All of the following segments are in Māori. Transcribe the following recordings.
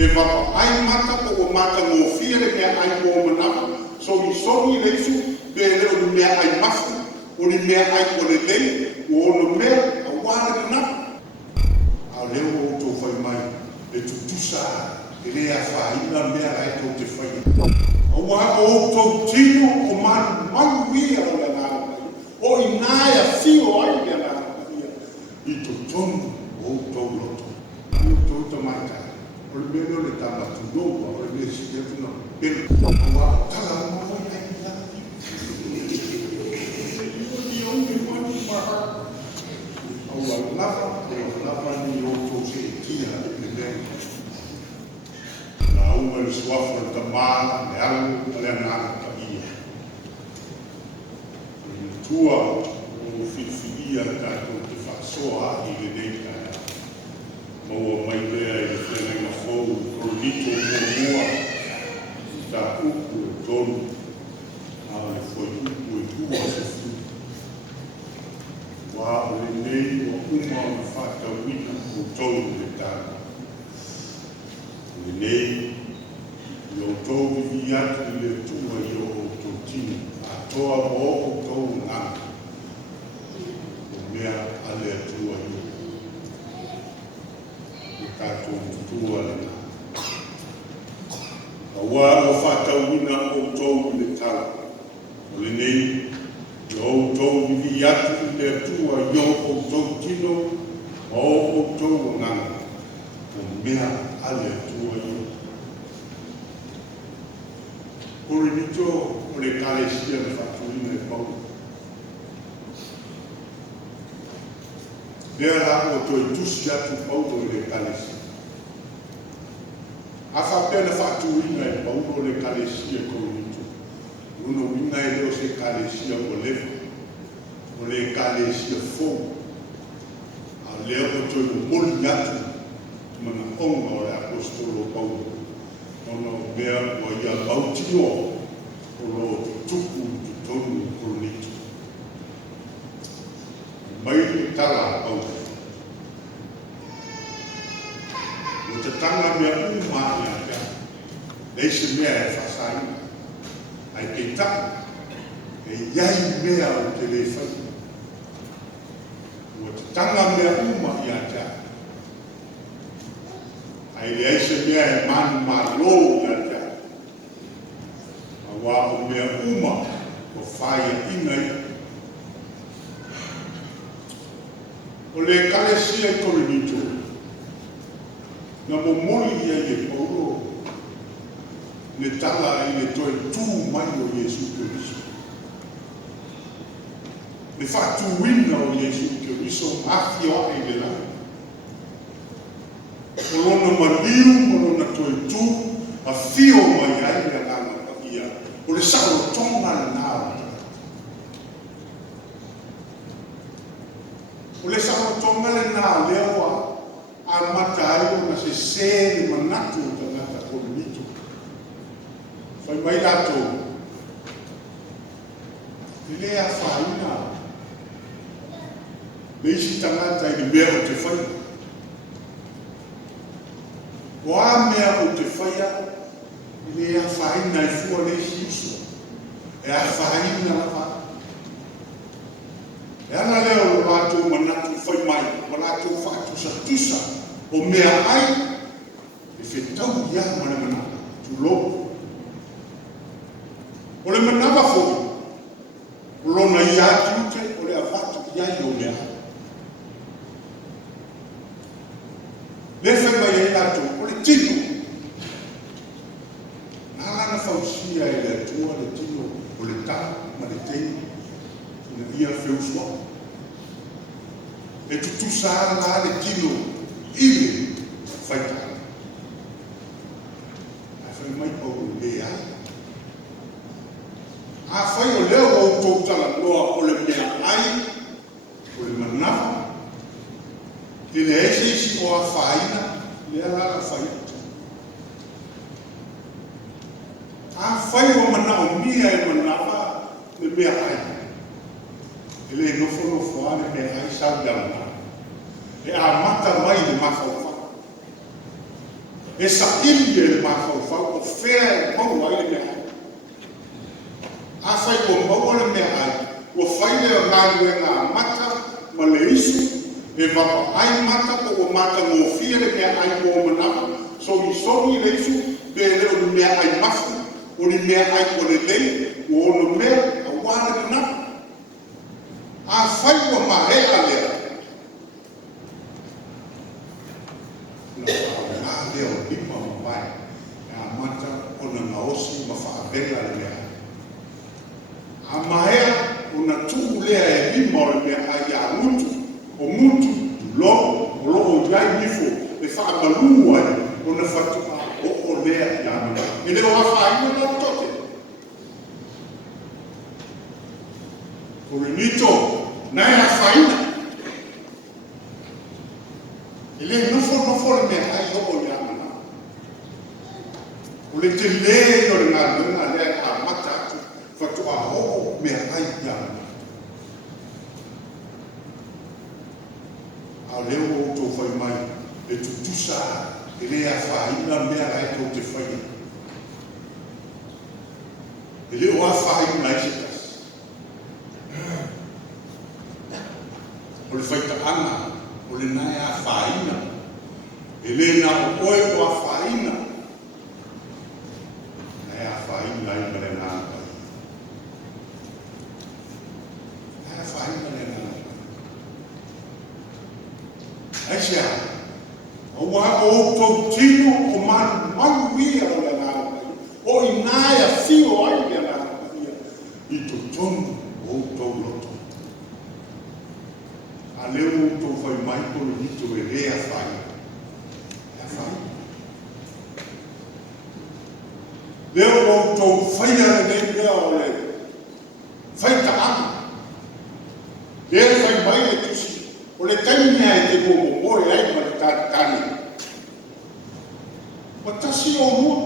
E wapa ai mata po o mata ngō whiere mea ai mō manama, so ni soni leisu, be leo ni mea ai mafu, o ni mea ai kore lei, o ono mea a wāre manama. A leo o tō whai mai, e tutusa, e rea whaina mea ai tō te whai. A wā o tō tino o manu ia o le ngā mai, o i nāia whio ai le ngā mai, i tō tonu o tō loto, o tō Tama'Ita'I. O le mea le tamatu noa, o le mea si etu na pelu. Awa tala mawa i ai la. Ni o me wani maha. Awa lava ni o tō se e tia le mea. Na uma le suafu le tamana, le alu, le anana ka ia. Le tua o whiwhiia kato te whaasoa i le nei ka. Maua mai lea i whenai na whou, korinito mua, ta uku e tonu, a le whai uku e tua se fu. Wā o le nei o uma o na whātauina o tonu le tāna. Le nei, i o tō vivi atu i le tua i o tō tini, a toa o o tō ngana, o mea ale atua i o. Tātou tutua le nā. A wā o whātauina o tōu le tala. O le nei, i o tōu vivi atu i le atua i o tōu tino, o tōu ngana. O mea ale atua i o. Korinito o le kalesia le whātauina e pau. Lea la o toi tusi atu paulo le kalesia. A whapena whatuina e paulo le kalesia korinito. Uno wina e leo se kalesia o lewa. O le kalesia fōu. A lea o toi moli atu. Mana onga o le apostolo paulo. Ono mea o ia bautio. O lo tuku tu tonu korinito. Mai le tala au. O te tanga mea uma i a pia. Leise mea e whasaina. Ai ke taka. E iai mea o te le whai. O te tanga mea uma i a pia. Ai leise mea e manu malo i a pia. A wā o mea uma o whaia ingai. O le kalesia korinito, na momoli ia i e paulo, ne tala i le toi tū mai o Jesu Kiriso. Ne whātuina o Jesu Kiriso, mafia o e le lai. O lona maniu, o lona toi tū, a fio mai ai le ngana pa ia. O le sao tonga le nāra. O le samotonga le nā lewa a matai o na se sere manatu o tangata korinito. Whai mai lato. Le lea whaina. Le isi tangata i le mea o te whai. O a mea o te whaia, le lea whaina i fua le isi uso. E a whaina la wha. E ana leo o rātou manatu whai mai, o rātou whātu sa tusa, o mea ai, e whetau ia mana manaka, tu loko. O le manawa whoi, o lona i atu te, o le awhatu iai o mea. Le whai mai e rātou, o le tino. Nāna whausia e le atua le tino, o le tā, ma le teini. Na ia feusua. E tutusara la le tino ile FAITAU. A whai mai pau le ai. A whai o leo o Outou tala noa o le mea ai, o le manawa. Te le ese isi o a whaina, le ala la whaita. A whai o manao mia e manawa le mea ai. ele nofo ale me ai sau yama. E a mata mai le mafaufa. E sa ili le mafaufa o fea mau ai le me ai. A fai o mau le me ai. O fai le ngālu e ngā mata ma le isu. E wapa ai mata o mata ngō fia le me ai o manama. Soni le isu. Be le o me ai mafu. O le me ai o le lei. O ono me a wāre le napa. A fai o mahe a lea. Nā leo lima o mai. Nā mata o na ngaosi ma whaabela lea. A mahea o na tuku lea e lima o lea a ia mutu. O mutu, lo, o lo o iai nifo. E whaabalu ai o na whatua o lea ia mutu. E leo a whaima na tote. Korinito. Nai a faina. Ele nofo le mea ai o le amana. O le te le o le ngā lunga le a mata atu. Fatua ho mea ai amana. A leo o Outou fai mai. E tutusa e le a faina mea ai tau te faina. E leo a faina ai se kasi. O le faitaanga, o le nai a whaina. E le na o oe o a whaina. Nai a whaina i mele nā pai. Nai a whaina le nā pai. Aisia, o wa o Outou tino o manu ia o le nā pai. O i nai a fio ai le nā pai. I to tonu o Outou loto. A leo Outou fai mai korinito e rea fai. Ea fai. Leo Outou fai a nei mea o le. Fai ta'ama. Leo fai mai le tusi. O le taimea e te momo e ai ma le tātani. Ma tasi o mua.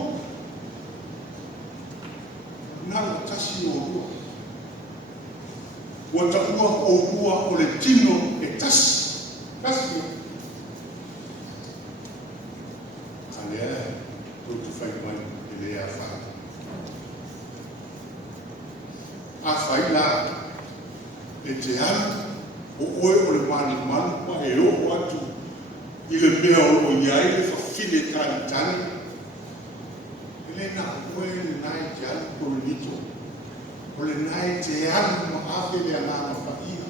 Nala tasi o mua. Ua taua o ua o le tino e tasi. Tasi. Kalea, tutu fai mai e lea whaka. A whai la, e te ana, o oe o le manu ma e o atu. I le mea o iai le whawhine tani tani. E le na oe le nai te ana korinito. O le nai te ana ma awe le anana paia.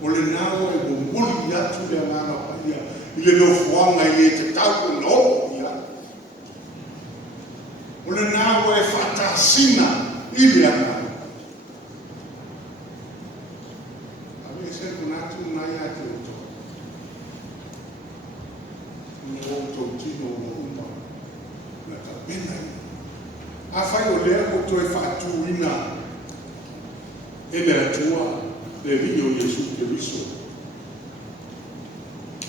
O le nao e mumuli atu le anana paia. I le nofuanga i e te tau e no ia. O le nao e whatasina i le anana. Awe se kunatu nai a te oto. Una Outou tino o umpa. Na ka pena i. A fai o lea o toe whaatuina e le atua le rio Iesu Keriso.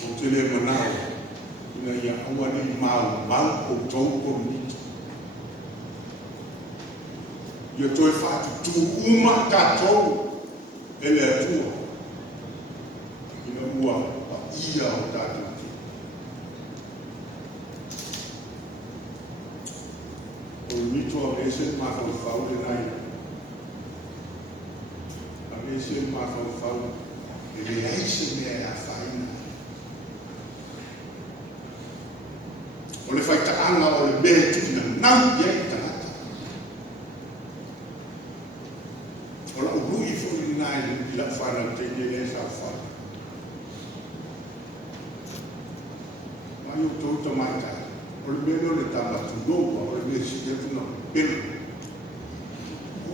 O te le manao ina ia awani mau Outou korinito. Ia toe whaatutu uma tātou e le atua. Ina ua pa ia o tātou. Korinito a vese mafau le nai. A vese mafau e le aise mea a whaina. O le faitaanga o le mea tukina nau iai tangata. O la urui furi nai i la whana te le sa whana. Mai Outou Tama'Ita'I. O le mea le tamatu noua, o le mea siketuna pepelo.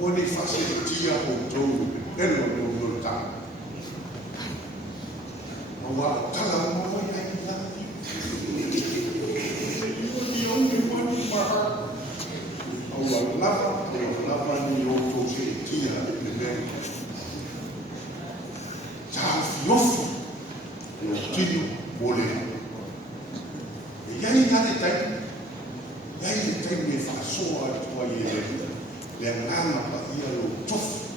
O ne whasitia Outou pepelo le o tanga. O wa tala mo i ai laki. Ni o ni wani maha. O wa lava ni Outou se tia le mea. Tā fiofi o tino o lea. Iai ngane tai, me whaasoa atua i le ngana pa ia lo tofu,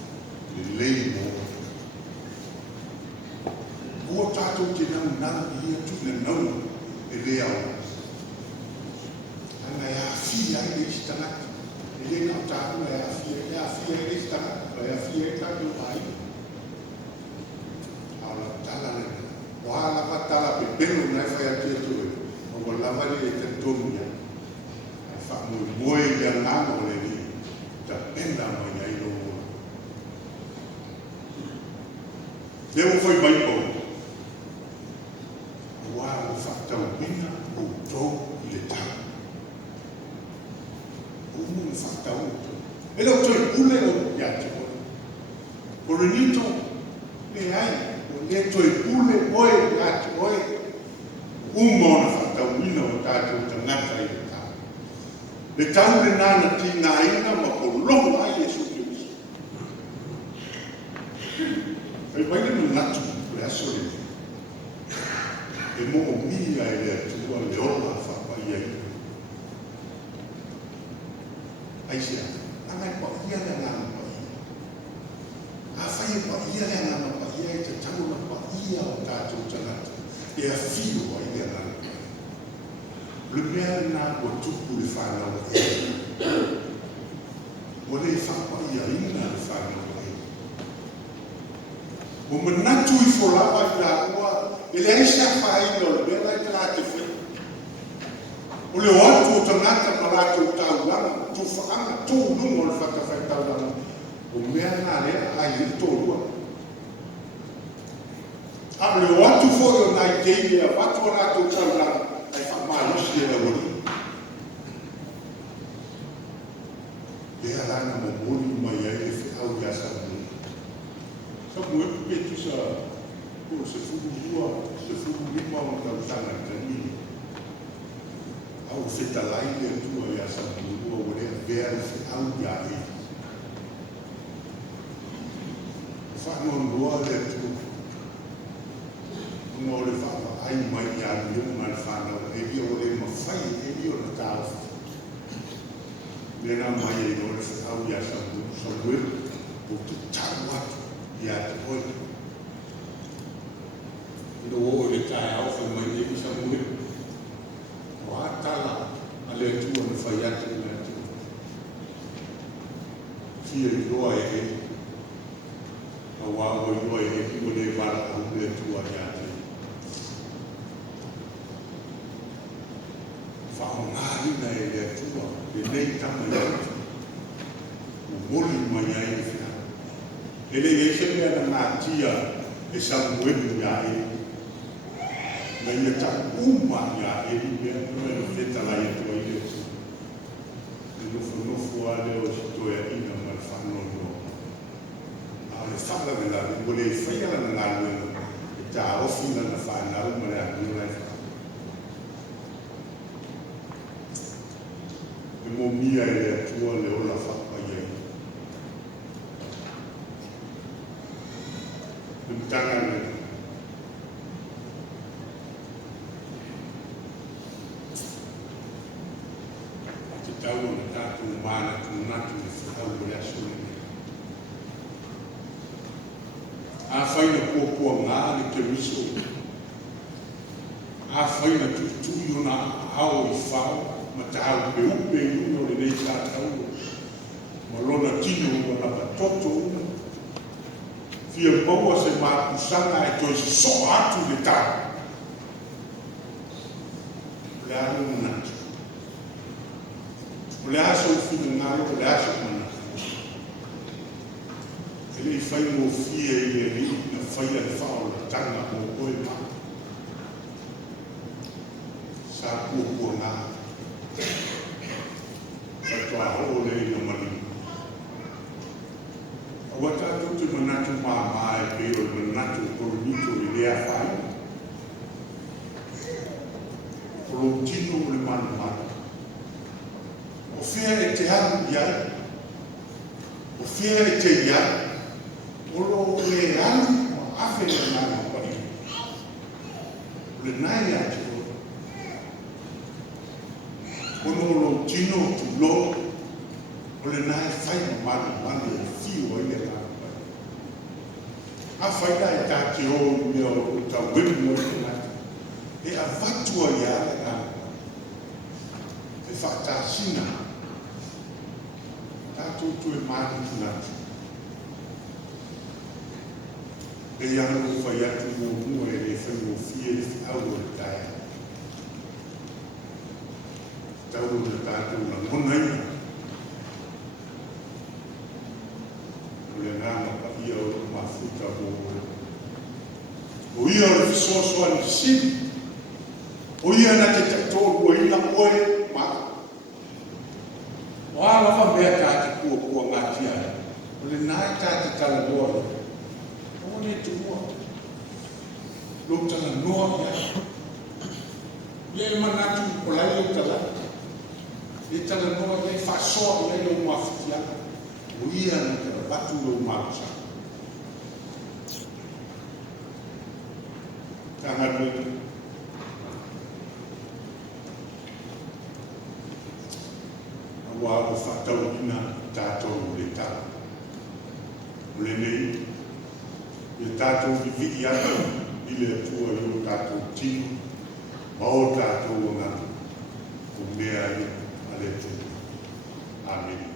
le lei mo. Ua tātou te nau ia tu le nau e le au. Anga e awhia e le istangata. E le kau tātou e awhia e le istangata. E awhia e tātou mai. Aula talalelei. Wala ka tala Pepelo na whai atia tue. O lawari e te tonu ia. E whamoe ia ngāma o le ni. Ta penda mai ai lo mua. Leo foi mai po. Wala whaktau pina Outou i le tau. Umu whaktau Outou. E leo toi ule o ia te kore. KORINITO le ai. Le toi pule oe ati oe umona whakauina o tātou tangata i le tau. Le tau le nana ti ngā ina ma ko longo ai e suki usi. Hei waile no ngatu le aso le. E mo o mia e le atua le ola whapai ai. Aisia, angai pa ia le ngana pa ia. A whai pa ia le ngana pa ia e te tauna pa ia o tātou tangata. E a whio ai le ngana. Le mea nā o tupu le whanau e. O le whapa ia ina le whanau e. O manatu i wholawa i la ua, e le aisa whaina o le mea lai te la te whi. O le oatu o tangata ma lātou tāulanga, tō whakanga, tō nungo le whakawhaitaulanga. O mea nā lea ai i tōrua. A le oatu fōi o nai teime a watu o lātou tāulanga. Ai whamarosi e la wani. Le alana mo moni mai ai e whiau i asa moni. SAMUELU petu sa ko se fugu lima o tau tanga tani. Au whetalai le tua i asa moni o le vea le whiau i a e. Whanau noa le tua. Ngō le whapa ai mai i a miunga le whanau e ia o le mawhai e ia o le tāu. Lena mai e no le whiau i a SAMUELU o tu tau atu i a te hoi. Ino o le tae au whai mai e i SAMUELU. O a tala a le atua na whai atu i le atua. Fia i roa e he. A wawa i roa e he ki o le wara au le atua i a te. Whaongarina e le atua, e nei Tama'Ita'I. O moli mai ai e whia. E le e se mea na ngā tia e SAMUELU ia e. Na ia ta uma ia e ni mea noe no whetalai atua i le atua. E nofo a leo si toe a ina ma le whanono. A le whaka me la, o le whaia na ngā luenga. E ta ofi na whanau ma le atua e mo mia e le atua le ola whapa iai. Le mtanga le. Te tau na tātou mana tu natu le whakau le aso le mea. A whaina kōpua ngā le te riso. A whaina tutui o na ao i whao. Ma te hau pe upe i uno le nei tātau. Ma lona tino o na patoto una. Fia maua se māpusanga e toi se so atu le tāu. Le aro manatu. O le aso u fina ngaro, o le aso manatu. E le i whai mo fia i le ri na whai a le whao la tanga mo koe ma. Sa kua ngā. Satua ho le ina mani. A wata tutu manatu maa e peo manatu KORINITO i lea whai. O lo tino le manu manu. O whia e te haru iai. O whia e te iai. O lo le alu ma awhi le nana pari. O le nai atu. Ono lo tino tu lo o le nai whai ma manu e whio i le nana pari. faida e tāke o mea o ta wenu mo i ngata. E a vatua i ale ngā. E whaktāsina. Tātou tu e māti tunatu. E iango whai atu mo mua e le whai mo fie e au o le tae. Tau o le tātou na monai. O le ngāma pa ia o le mafuta o o ia o le fisoasoa ni Sili. O ia na te tatou o ina oe ma. O ala wha mea tāte kua ngāti ai. O le nāi tāte TALALELEI. O le tua. Lo tala noa ia. Ia e manatu o lai o tala. E tala noa ia e whasoa ia o mafutia. O ia na tala batu o mausa. Tanganui. Awa o whatau ina tātou o le tala. O le nei. E tātou vivi atu i le atua i o tātou tino. Ma o tātou o ngā. O mea i a le tū. Amen.